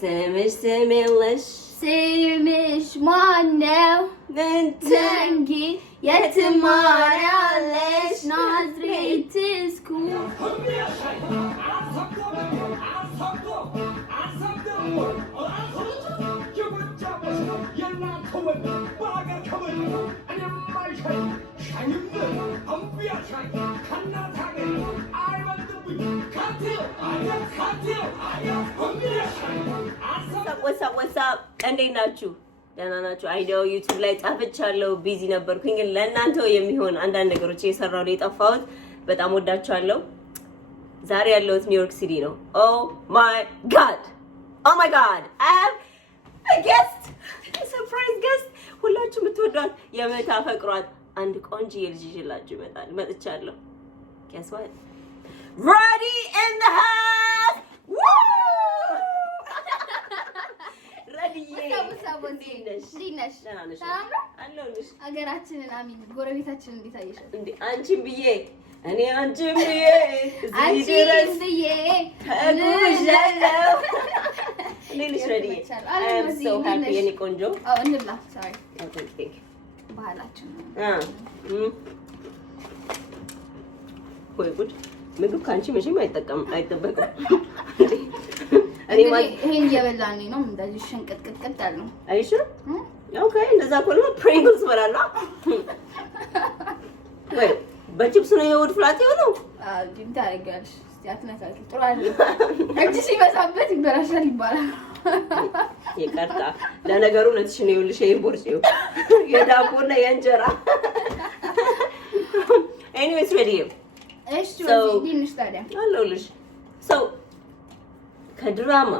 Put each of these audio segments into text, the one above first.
Sevmiş Sevmiş manev Tengi Yetimhaneleş Nazreti School What's up? እንዴት ናችሁ? ደህና ናችሁ? አይዲያው ዩቲዩብ ላይ ጠፍቻለሁ፣ ቢዚ ነበርኩኝ። ግን ለእናንተው የሚሆን አንዳንድ ነገሮች እየሰራሁ ነው የጠፋሁት። በጣም ወዳችኋለሁ። ዛሬ ያለሁት ኒውዮርክ ሲቲ ነው። ኦ ማይ ጋድ I have a guest, a surprise guest. ሁላችሁ የምትወዷት የምታፈቅሯት አንድ ቆንጆ ልጅ ይዤላችሁ መጥቻለሁ። Guess what? Ready in the house. Woo! ሀገራችንን አሚን ጎረቤታችንን እንዴት አየሻት? እንዴ አንቺን ብዬ እኔ አንቺን ብዬ አንቺን ብዬ ተጉዣለሁ። ሌሊሽ ረዲ I am so happy የኔ ቆንጆ። እንብላ። sorry okay ባህላችን ወይ ጉድ ምግብ ካንቺ መቼም አይጠበቅም። ይሄን እየበላን ነው እንደዚህ ሸንቀጥቀጥ ያለው አይሽ ኦኬ እንደዛ ከሆነ ፕሪንግልስ በላላ ወይ በቺፕስ ነው የወድ ፍላት የሆነው ጂም ታረጋለሽ እስቲ አትነካኪ ጥሩ አይደል እጅ ሲበዛበት ይበላሻል ይባላል ይቀርታ ለነገሩ ነትሽ ነው ይልሽ ይቦርጪው የዳቦና የእንጀራ anyways ready እሺ ወዲንሽ ታዲያ አለውልሽ ሰው ከድራማ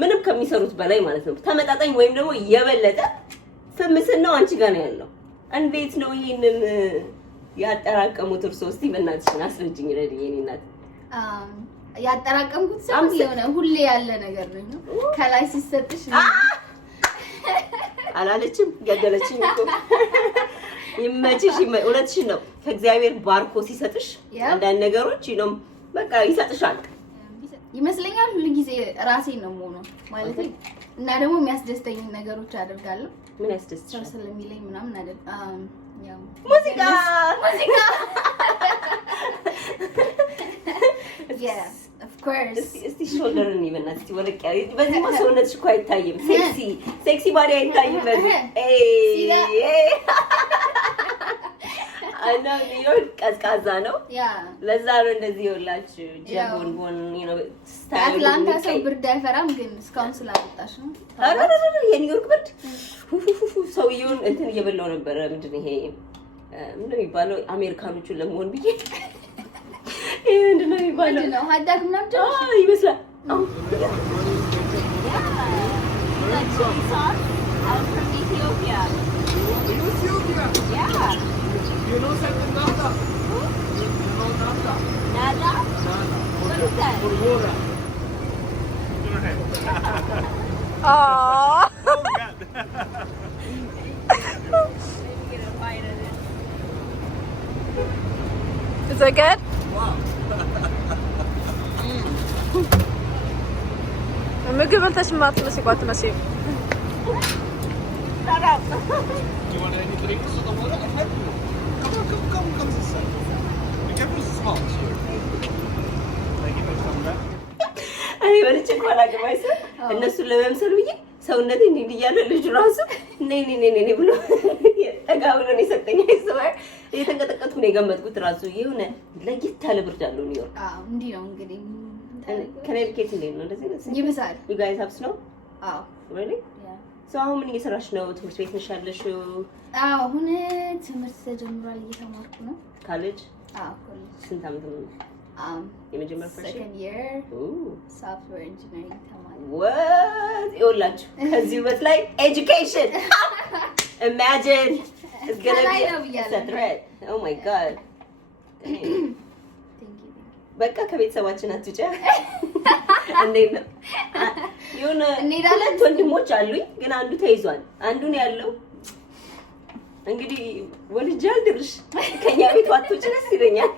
ምንም ከሚሰሩት በላይ ማለት ነው ተመጣጣኝ ወይም ደግሞ የበለጠ ፍምስናው አንቺ ጋር ነው ያለው። እንዴት ነው ይሄንን ያጠራቀሙት እርሶ? እስቲ በእናትሽ አስረጅኝ ረዲዬ የኔ እናት። ያጠራቀምኩት ሰው የሆነ ሁሌ ያለ ነገር ነው ከላይ ሲሰጥሽ አላለችም ገደለችኝ እኮ ይመችሽ እውነትሽን ነው ከእግዚአብሔር ባርኮ ሲሰጥሽ አንዳንድ ነገሮች ነው በቃ ይሰጥሻል ይመስለኛል ሁሉ ጊዜ ራሴን ነው የምሆነው ማለት እና ደግሞ የሚያስደስተኝ ነገሮች አደርጋለሁ። ምን ያስደስተሽ? ስለሚለኝ ምናምን አይደል ያው ሙዚቃ yes of course እስቲ ሾልደርን ይበናት እስቲ ወለቅ ያለ በዚህ ሰውነትሽ እኮ አይታይም። ሴክሲ ባዲ አይታይም በዚህ እና ኒውዮርክ ቀዝቃዛ ነው። ለዛ ነው እንደዚህ ይወላችሁ ጀቦን ቦን ነው ስታይል አትላንታ ሰው ብርድ አይፈራም ግን እስካሁን ስላወጣሽ ነው። አረ የኒውዮርክ ብርድ ሰውዬውን እንትን እየበላው ነበር። ምንድነው ይሄ ምንድነው የሚባለው አሜሪካኖቹን ለመሆን ብዬ ይሄ ምንድነው የሚባለው ምንድነው ሀዳግ ምናምን ይመስላል You know something nada? You know nada? Nada? What is that? For water. Aww. Is it good? Wow. ምግብ አልተሽማት መስይቋት መስይ Do you want any drinks or the water? Come this side. Be careful, it's hot here. Thank you for coming. እኔ በልጭ እንኳን አገባይሰ እነሱን ለመምሰል ብዬ ሰውነቴ እንዲህ እያለ ልጅ ራሱ ነይ ብሎ ጠጋ ብሎ ነው የሰጠኝ። አይሰማር እየተንቀጠቀጥኩ ነው የገመጥኩት ራሱ የሆነ ለየት ያለ ብርድ አለው ኒውዮርክ። እንዲህ ነው እንግዲህ ከኔልኬት እንዴት ነው እንደዚህ ነው ይብሳል። you guys have snow? አዎ really? So አሁን ምን እየሰራሽ ነው? ትምህርት ቤት ነሽ ያለሽው? አሁን ትምህርት ተጀምሯል እየተማርኩ ነው። ካሌጅ? ኮሌጅ። ስንት ዓመት ነው? የመጀመሪያ ፈርሽ? second year software engineering ተማሪ። what ይኸውላችሁ ከዚህ ውበት ላይ education imagine it's gonna be a threat. Oh my god. በቃ ከቤተሰባችን አትውጪ። እንዴት ነው? የሆነ ሁለት ወንድሞች አሉኝ ግን አንዱ ተይዟል። አንዱን ያለው እንግዲህ ወልጃል ድርሽ ከኛ ቤት አትውጪ ደስ ይለኛል።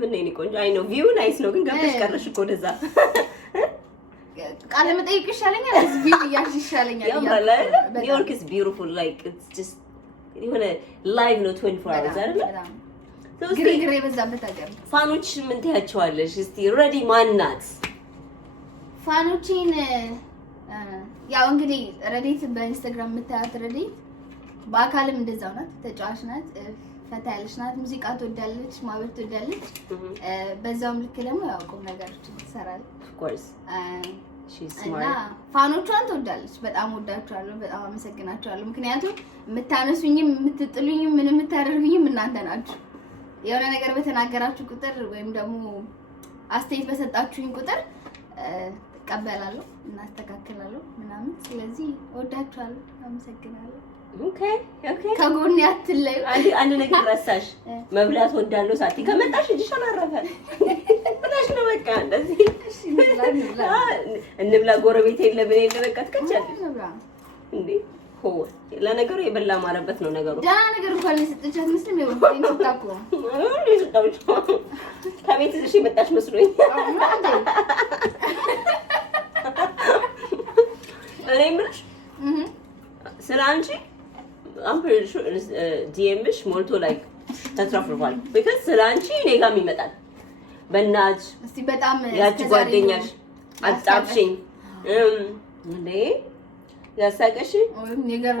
ምን ነው ቆንጆ አይ ነው ቪው ናይስ ነው ግን ገብተሽ ቀረሽ እኮ ወደዛ ቃለ መጠይቅ ይሻለኛል እዚህ ቪው ይሻለኛል ኒውዮርክ is beautiful like it's just የሆነ ላይቭ ነው 24 hours አይደል ግሬ በዛበት ሀገር ፋኖች ምን ትያቸዋለሽ እስቲ ረዲ ማናት ፋኖችን ያው እንግዲህ ረዲት በኢንስታግራም የምታያት ረዲት በአካልም እንደዛው ናት ተጫዋች ናት ፈታ ያለች ናት ሙዚቃ ትወዳለች ማበብ ትወዳለች በዛውም ልክ ደግሞ ያው ቁም ነገሮችን ትሰራለች of course she's smart እና ፋኖቿን ትወዳለች በጣም ወዳቸዋለሁ በጣም አመሰግናቸዋለሁ ምክንያቱም የምታነሱኝም የምትጥሉኝም ምን የምታደርጉኝም እናንተ ናችሁ የሆነ ነገር በተናገራችሁ ቁጥር ወይም ደግሞ አስተያየት በሰጣችሁኝ ቁጥር ተቀበላለሁ እና አስተካክላለሁ ምናምን ስለዚህ ወዳችኋለሁ አመሰግናለሁ ኦኬ ከጎን ያትለዩ አንድ ነገር ረሳሽ መብላት ወዳለሁ ሳቲ ከመጣሽ እጅሽ አላረፈ ብላሽ ነው በቃ እንደዚህ እንብላ ጎረቤት የለም እኔ እንደበቃት ከቻለሽ እንዴ ሆ ለነገሩ የበላ ማረበት ነው ነገሩ ዳና ነገር እንኳን ለሰጥቻት መስለም ይወጣኝ ነው ታቆ ከቤት እሺ መጣሽ መስሎኝ እኔ ምንሽ ስላንቺ አምፕልሹ ዲኤምሽ ሞልቶ ላይክ ተትረፍርፏል because ስላንቺ እኔ ጋርም ይመጣል በእናት እስቲ በጣም ያቺ ጓደኛሽ አጣብሽኝ እንዴ ያሳቀሽ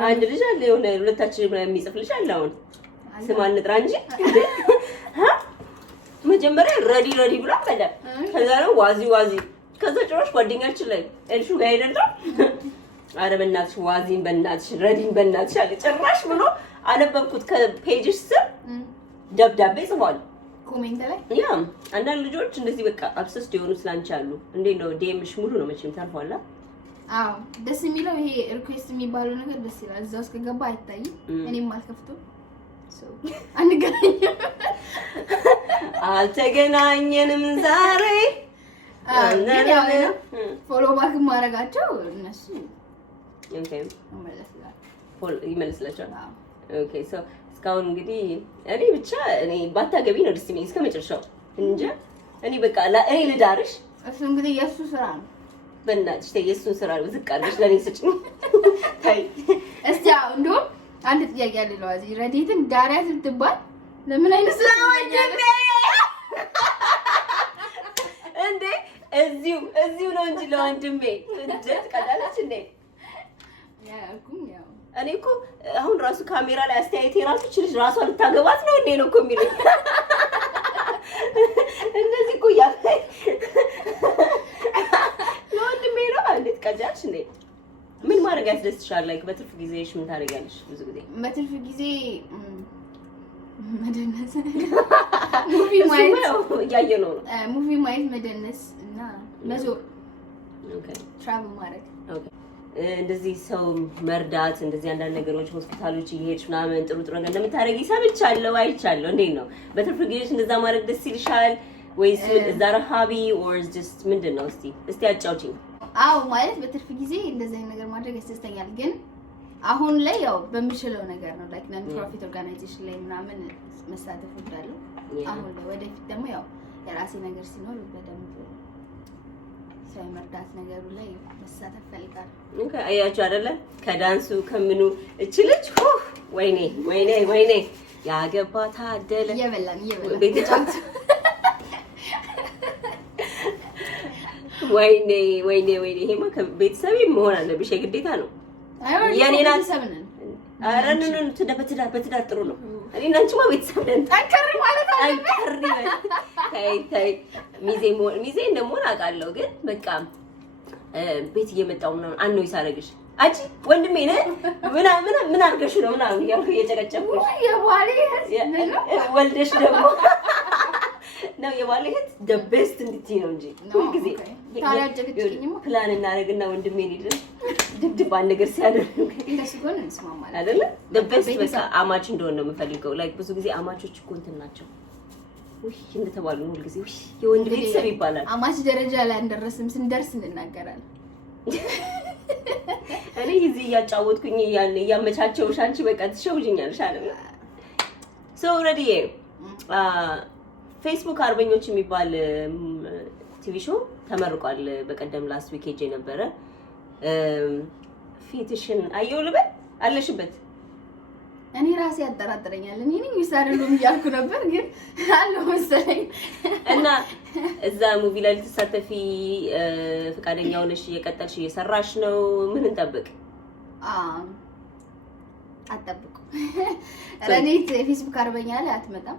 አንድ ልጅ አለ የሆነ ሁለታችን የሚጽፍልሽ አለ አሁን ስም አንጥራ እንጂ መጀመሪያ ረዲ ብላ አለ ከዛ ነው ዋዚ ከዛ ጭራሽ ጓደኛችን ላይ እልሹ ጋር ሄደን አረ በእናትሽ ዋዚን በእናትሽ ረዲን በእናትሽ አለ ጭራሽ ብሎ አነበብኩት ከፔጅስ ስር ደብዳቤ ጽፏል ኮሜንት ላይ ያ አንዳንድ ልጆች እንደዚህ በቃ አብሰስድ የሆኑ ስላንቺ አሉ እንዴ ነው ዲኤምሽ ሙሉ ነው መቼም ታርፏላ አዎ ደስ የሚለው ይሄ ሪኩዌስት የሚባለው ነገር ደስ ይላል እዛው እስከ ገባ አይታይም እኔም አልከፍቶም አንገናኝም አልተገናኘንም ዛሬ ፎሎ ባክ ማረጋቸው እነሱ ኦኬ ይመልስላቸዋል ኦኬ ሶ እስካሁን እንግዲህ እኔ ብቻ እኔ ባታገቢ ነው ደስ የሚለኝ እስከመጨረሻው እንጂ እኔ በቃ እኔ ልዳርሽ እሱ እንግዲህ የሱ ስራ ነው በእናትሽ የሱን ስራ ነው ዝቅ አድርገሽ ለኔ ስጭኝ ታይ እስቲ አው እንደው አንድ ጥያቄ አለ ለዋዚ ረዲትን ዳሪያት ትባል ለምን አይነት ስራ ወንጀል እንዴ እዚሁ ነው እንጂ ለወንድሜ እንዴት ቀዳለች እንዴ ያልኩም ያው እኔ እኮ አሁን ራሱ ካሜራ ላይ አስተያየት የራሱ ችልሽ ራሷ ልታገባት ነው እንዴ ነው እኮ የሚለኝ እንደዚህ እኮ ለወንድሜ ነው እንዴት ቀዳለች እንዴ ምን ማድረግ ያስደስትሻል ላይክ በትርፍ ጊዜሽ ምን ታደርጊያለሽ ብዙ ጊዜ በትርፍ ጊዜ መደነስ ሙቪ ማየት ያየነው ነው ሙቪ ማየት መደነስ እና መዞር ኦኬ ትራቭል ማድረግ ኦኬ እንደዚህ ሰው መርዳት እንደዚህ አንዳንድ ነገሮች ሆስፒታሎች እየሄድሽ ምናምን ጥሩ ነገር እንደምታደርጊ ሰምቻለሁ አይቻለሁ እንዴት ነው በትርፍ ጊዜሽ እንደዛ ማድረግ ደስ ይልሻል ወይስ is that a hobby or is just ምንድነው እስቲ አጫውቺኝ አዎ ማለት በትርፍ ጊዜ እንደዚህ አይነት ነገር ማድረግ ያስደስተኛል ግን አሁን ላይ ያው በሚችለው ነገር ነው ላይክ ነን ፕሮፊት ኦርጋናይዜሽን ላይ ምናምን መሳተፍ ወዳለሁ አሁን ላይ ወደፊት ደግሞ ያው የራሴ ነገር ሲኖር በደንብ ሰው መርዳት ነገሩ ላይ መሳተፍ ፈልጋለሁ ኦኬ አያችሁ አይደለ ከዳንሱ ከምኑ እችልች ወይኔ ያገባ ታደለ እየበላን ቤተጫት ወይኔ ይሄማ ከቤተሰብ መሆን አለብሽ የግዴታ ነው የኔና ሰብነን አረንነን በትዳር ጥሩ ነው እኔና አንቺማ ቤተሰብ ነን ጠንከር ማለት ጠንከር ታይ ሚዜ እንደምሆን አውቃለሁ ግን በቃ ቤት እየመጣሁ ምናምን አንኖ ይሳረግሽ አጂ ወንድሜ ነህ ምን አድርገሽ ነው ምናምን እያልኩ እየጨቀጨኩሽ የባሌ ወልደሽ ደግሞ ነው የባሌ እህት the best እንድትይ ነው እንጂ ሁልጊዜ ፕላን እናደርግና ወንድሜ ሊድረስ ድብድብ አንድ ነገር ሲያደርግ እንደሱ ጎን እንስማማለን አይደለ the best በቃ አማች እንደሆነ ነው የምፈልገው ላይክ ብዙ ጊዜ አማቾች እኮ እንትን ናቸው እንደተባሉ ነው ሁልጊዜ የወንድ ቤተሰብ ይባላል አማች ደረጃ ላይ እንደረስም ስንደርስ እንናገራለን እኔ እዚህ እያጫወትኩኝ እያመቻቸውሽ አንቺ በቃ ትሸውጅኛለሽ አይደል so already ፌስቡክ አርበኞች የሚባል ቲቪ ሾው ተመርቋል። በቀደም ላስት ዊክ ሄጄ ነበረ። ፊትሽን አየው ልበል አለሽበት። እኔ ራሴ ያጠራጥረኛል። እኔ ነኝ ይሳደሉም እያልኩ ነበር ግን አለው መሰለኝ። እና እዛ ሙቪ ላይ ልትሳተፊ ፈቃደኛ ሆነሽ እየቀጠልሽ እየሰራሽ ነው። ምን እንጠብቅ? አጠብቁ። ረዲት ፌስቡክ አርበኛ ላይ አትመጣም፣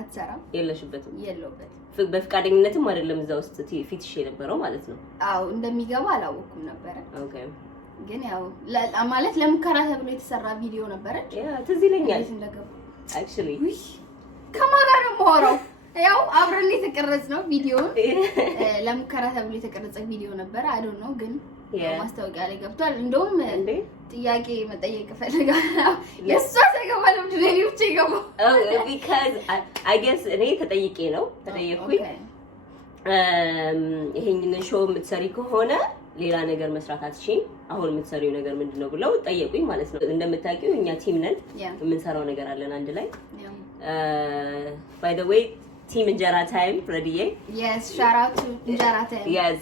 አትሰራም፣ የለሽበትም። የለውበትም። በፍቃደኝነትም አይደለም እዛ ውስጥ ፊትሽ የነበረው ማለት ነው። አዎ እንደሚገባ አላወኩም ነበረ። ኦኬ ግን ያው ማለት ለሙከራ ተብሎ የተሰራ ቪዲዮ ነበረች። ትዝ ይለኛል እንደገባ አክቹሊ ከማን ጋር ነው የማወራው? ያው አብረን የተቀረጽነው ቪዲዮ ለሙከራ ተብሎ የተቀረጸ ቪዲዮ ነበረ። አይ ዶንት ኖ ግን ማስታወቂያ ላይ ገብቷል። እንደውም ጥያቄ መጠየቅ ፈልጋለሁ። የሷ ተገባለ ምንድነው ብቻ ይገባው because I guess እኔ ተጠይቄ ነው ተጠየቅኩኝ። ይሄንን ሾው የምትሰሪ ከሆነ ሌላ ነገር መስራት አትችይም፣ አሁን የምትሰሪው ነገር ምንድነው ብለው ጠየቁኝ ማለት ነው። እንደምታውቂው እኛ ቲም ነን፣ የምንሰራው ነገር አለን አንድ ላይ። by the way ቲም እንጀራ ታይም ረዲዬ yes shout out to እንጀራ ታይም yes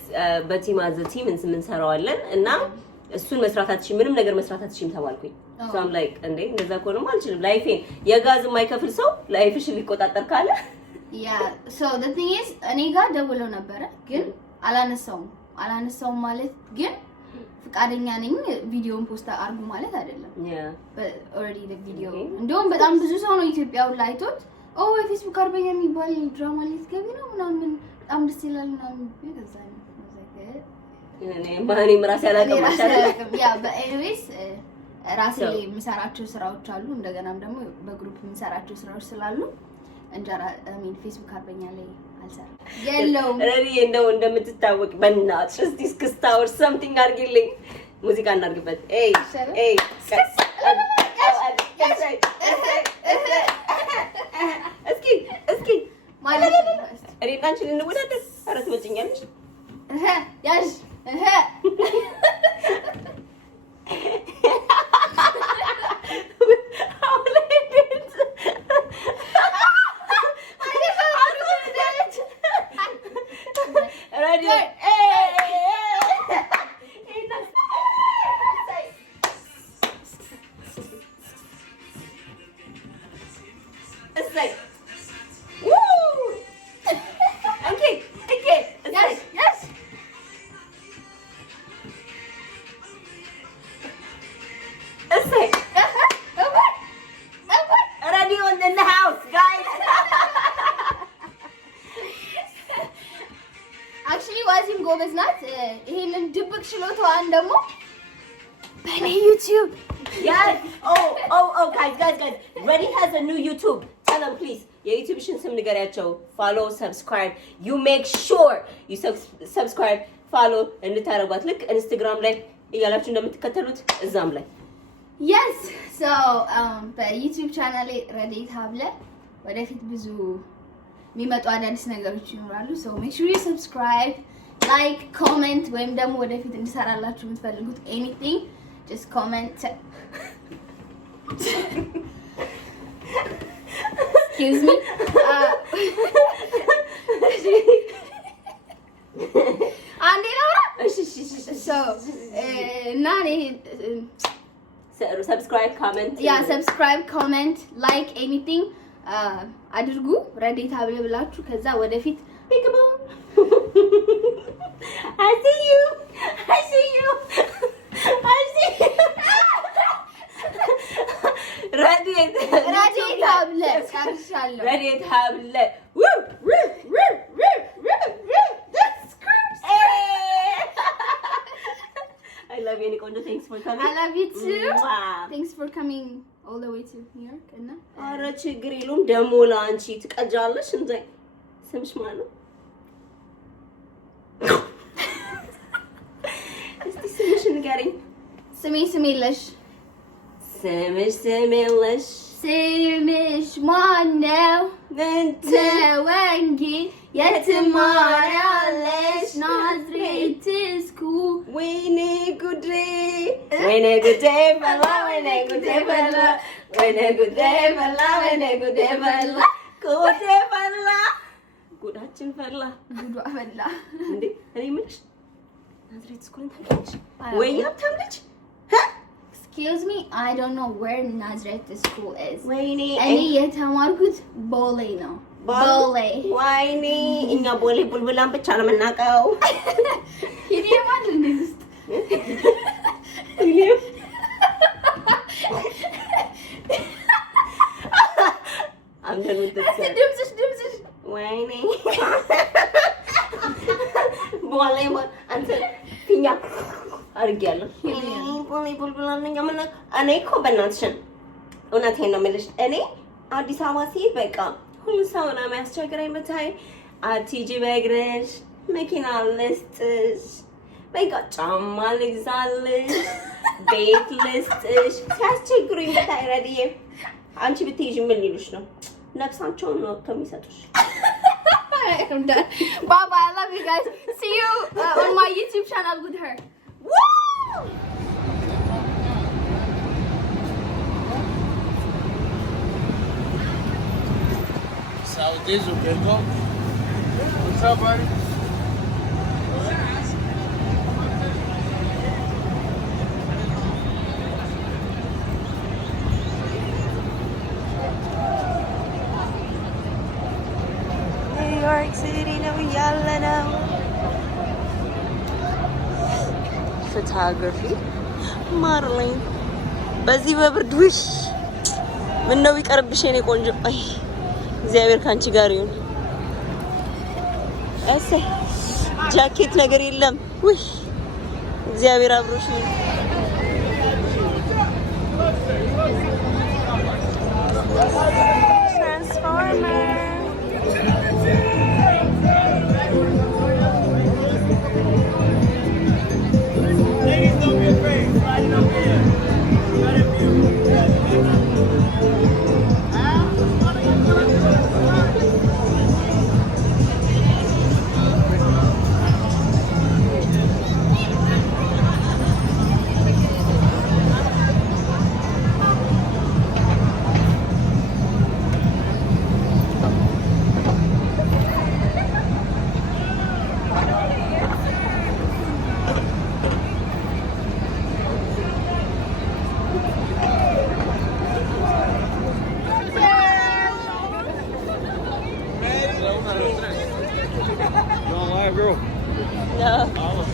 በቲም አዘ ቲም እንሰራዋለን እና እሱን መስራት አትችይም፣ ምንም ነገር መስራት አትችይም ተባልኩኝ። so I'm like እንዴ እንደዛ ከሆነማ አልችልም። ላይፌን የጋዝ የማይከፍል ሰው ላይፍሽን ሊቆጣጠር ካለ yeah so the thing is እኔ ጋር ደውለው ነበረ ግን አላነሳውም ማለት ግን ፍቃደኛ ነኝ ቪዲዮን ፖስት አርጉ ማለት አይደለም። but already the video እንደውም በጣም ብዙ ሰው ነው ኢትዮጵያው ላይቶት ኦ ፌስቡክ አርበኛ የሚባል ድራማ ልትገቢ ነው ምናምን በጣም ደስ ይላል ምናምን ከዛ ነው ማኔ ራሴ አላውቅም ያ but anyways ራሴ ላይ የምሰራቸው ስራዎች አሉ። እንደገናም ደግሞ በግሩፕ የምሰራቸው ስራዎች ስላሉ እንጀራ ፌስቡክ አርበኛ ላይ አልሰራም የለውም። ረዲ እንደው እንደምትታወቅ በእናትሽ እስቲ እስክስታ or something አድርጊልኝ። ሙዚቃ እናድርግበት። ኤይ ኤይ እስኪ ማለት እኔና አንቺ እንወዳደር። ኧረ ትመጭኛለሽ ያዥ ዋዚም ጎበዝ ናት። ይሄንን ድብቅ ችሎታዋን ደግሞ በኔ ዩቲዩብ yes oh guys Ready has a new YouTube. Tell them please የዩቲዩብሽን ስም ንገሪያቸው። follow subscribe you make sure you subscribe follow እንድታረጓት ልክ ኢንስታግራም ላይ እያላችሁ እንደምትከተሉት እዛም ላይ yes so በዩቲዩብ ቻናሌ ረዲት ሀብለ ወደፊት ብዙ የሚመጡ አዳዲስ ነገሮች ይኖራሉ። so make sure you subscribe like comment ወይም ደግሞ ወደፊት እንድሰራላችሁ የምትፈልጉት anything just comment excuse me አንዴ ላውራ so እና subscribe comment subscribe comment like anything አድርጉ ረዲት ሀብለ ብላችሁ ከዛ ወደፊት pickable I see you ረዲት ሀብለ ጨርሻለሁ። ረዲት ሀብለ I love you ቆንጆ thanks for coming. I love you too. Thanks for coming all the way to New York እና ኧረ ችግር የለውም። ደሞ ለአንቺ ትቀጃለሽ እንዴ? ስምሽ ማን ነው? እስቲ ስምሽ ንገሪኝ። ስሜለሽ ስምሽ ማነው? ወንጌል የትማሪያለሽ ናዝሬት ስኩል ወይኔ ጉዴ ፈላ ወይኔ ጉዴ ፈላ ጉዳችን ፈላ። ጉዷ ፈላ እንዴ! እኔ የምልሽ ናዝሬት ስኩልን ታውቂያለሽ ወይ? ሀብታም ልጅ Excuse me, I don't know where Nazareth school is. ወይኔ እኔ የተማርኩት ቦሌ ነው። ቦሌ ወይኔ እኛ ቦሌ ቡልቡላን ብቻ ነው የምናውቀው። ሂዲ ማለት እንደዚህ ድምፅሽ ወይኔ ቦሌ አንተ ፊኛ አድርጌያለሁ። ቦሌ ቡልቡላን ነኝ የምናውቀው። እኔ እኮ በእናትሽን እውነቴን ነው የምልሽ። እኔ አዲስ አበባ ሲሄድ በቃ ሁሉ ሰው ነው የሚያስቸግረኝ። ብታይ አትሂጂ በእግርሽ፣ መኪና ልስጥሽ፣ በቃ ጫማ ልግዛልሽ፣ ቤት ልስጥሽ ሲያስቸግሩኝ ብታይ ረድዬ አንቺ ብትይዥ ምን ሊሉሽ ነው? ነፍሳቸውን ነው ከሚሰጡሽ። I'm done. Bye bye. I love you guys. See you on my YouTube channel with her. Woo! South Diesel, Bingo. What's up, buddy? ኒውዮርክ ሲቲ ነው ያለነው። ፎቶግራፊ ማርሊን በዚህ በብርድ ውሽ ምን ነው ቢቀርብሽ የኔ ቆንጆ። አይ እግዚአብሔር ካንቺ ጋር ይሁን። እሰይ ጃኬት ነገር የለም። ውይ እግዚአብሔር አብሮሽ ይሁን። ትራንስፎርመር Ladies, don't be afraid. Right over here. Got a view. You don't lie, girl. No.